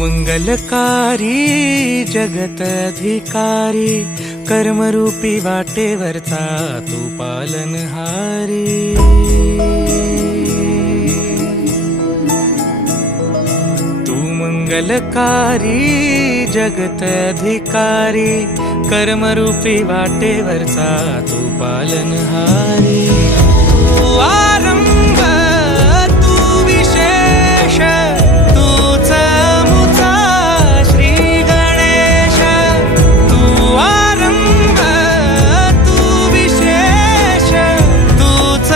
मंगलकारी जगत अधिकारी, कर्मरूपी वाटेवरचा तू पालनहारी। तू मंगलकारी जगत अधिकारी, कर्मरूपी वाटेवरचा तू पालनहारी। तू आरंभ तू विशेष, तूच मुचा श्री गणेश। तू आरंभ तू विशेष, तूच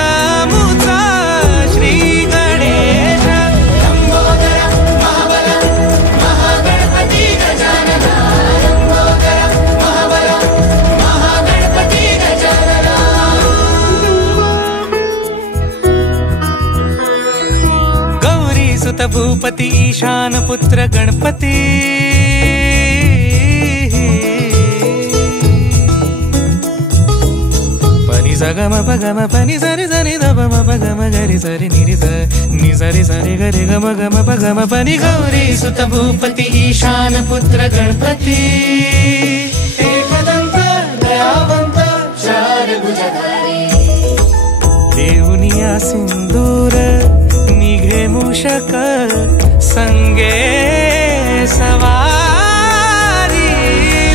मुचा श्री गणेश। लंबोदर महाबल महागणपती गजानना, लंबोदर महाबल महागणपती गजानना। गौरी सुत भूपती ईशान पुत्र गणपती, पनि सगम पगम पनि सरि सरि ध म पगम गरि सरि निरि स नि सरि सरि गरि गम गम पगम पनि। गौरी सुत भूपती ईशान पुत्र गणपती, एकदंत दयावंत चार भुजधारी। देऊनिया सिंदूर निघे मूषक, संगे सवारी।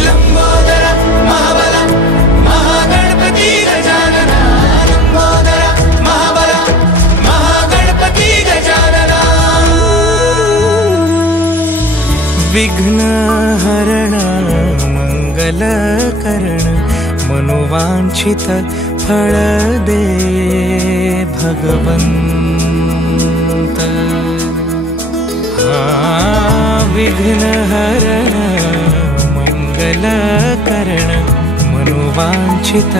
लंबोदर महाबल महागणपती गजानना, लंबोदर महाबल महागणपती गजानना। विघ्न हरण मंगल करण, मनोवांछित फळ दे भगवंत। विघ्न हरण मंगल करण, मनोवांछित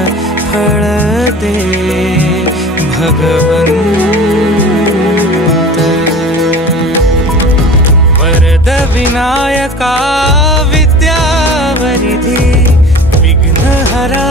फळ दे भगवंत। वरद विनायका विद्यावरिधी, विघ्नहरा